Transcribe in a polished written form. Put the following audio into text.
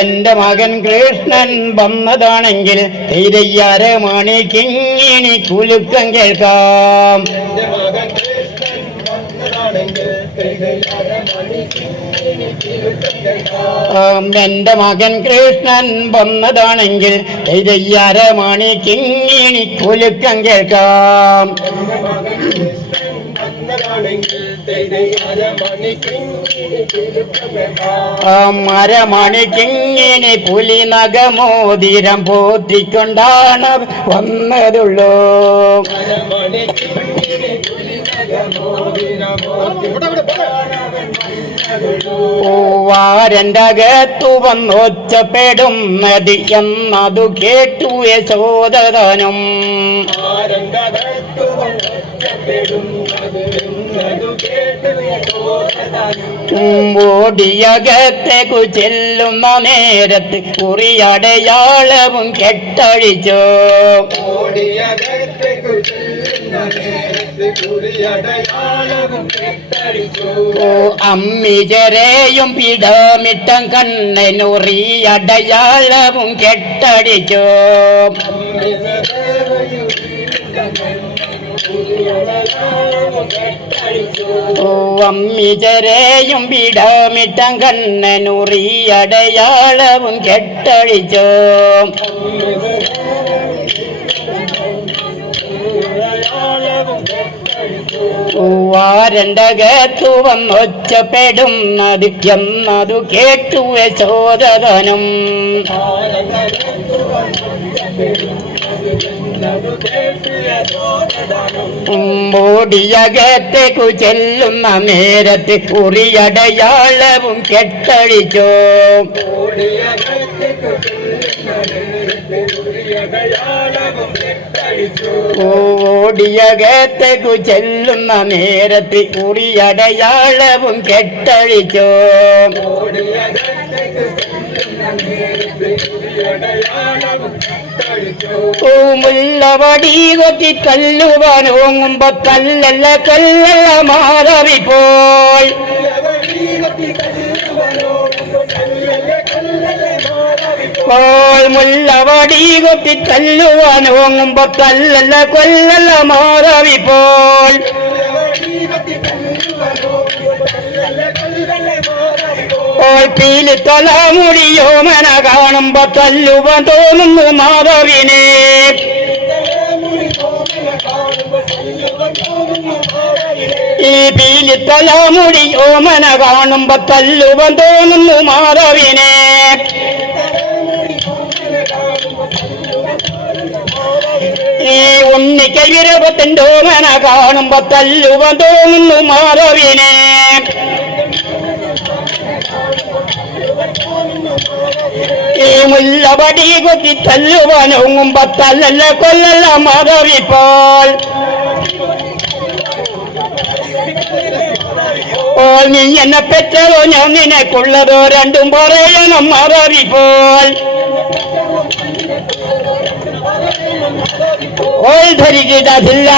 എന്റെ മകൻ കൃഷ്ണൻ വന്നതാണെങ്കിൽ മാണിക്കിങ്ങിനി കുലുക്കം കേൾക്കാം. എന്റെ മകൻ കൃഷ്ണൻ വന്നതാണെങ്കിൽ മാണിക്കിങ്ങിനി കുലുക്കം കേൾക്കാം. മരമണിക്കിങ്ങിനി പുലി നഖമോതിരം പോത്തിക്കൊണ്ടാണ് വന്നതുള്ളൂ. പൂവാരന്റെ അകത്തു വന്നൊച്ചപ്പെടുന്നത് എന്നതു കേട്ടു യശോദനും. ഓടിയകത്തേക്കു ചെല്ലുന്ന നേരത്ത് കുറിയടയാളവും കെട്ടഴിച്ചു. അമ്മിചരയും പിടമിട്ടം കണ്ണനുറിയടയാളവും കെട്ടടിച്ചു. അമ്മിചരയും പിടമിട്ടം കണ്ണനുറിയടയാളവും കെട്ടടിച്ചു. പൂവാരണ്ടകത്തു വന്നൊച്ചപ്പെടുന്നത് എന്നതു കേട്ടു യശോദനും. ഓടിയകത്തേക്കു ചെല്ലുന്ന നേരത്ത് കുറിയടയാളവും കെട്ടഴിച്ചു. ഓടിയകത്തേക്കു ചെല്ലുന്ന നേരത്ത് കുറിയടയാളവും കെട്ടഴിച്ചു. മുല്ലവടി കൊത്തി തല്ലുവാനോങ്ങുമ്പോ കല്ലല്ല കല്ലല്ല മാറവിപ്പോൾ. മുല്ലവടി കൊത്തി തല്ലുവാനോങ്ങുമ്പോ കല്ലല്ല കൊല്ലല്ല മാറവിപ്പോൾ. പീലി തലമുടിയോ മന കാണുമ്പോ തല്ലുവാൻ തോന്നുന്നു മാധവിനെ. ഈ പീലി തലമുടിയോ മന കാണുമ്പോ തല്ലുവാൻ തോന്നുന്നു മാധവിനെ. ഈ ഉണ്ണിക്കൈരവത്തിന്റെ ഓമന കാണുമ്പോ തല്ലുവാൻ തോന്നുന്നു മാധവിനെ. ഈ മുല്ലവടി കൊത്തി തല്ലുവാനൊങ്ങുമ്പോ തല്ലല്ല കൊല്ലല്ല മാധവിപ്പോൾ. നീ എന്നെ പെറ്റതോ ഞാൻ നിനക്കുള്ളതോ രണ്ടും പറയണം മാധവിപ്പോൾ. ധരിക്കില്ല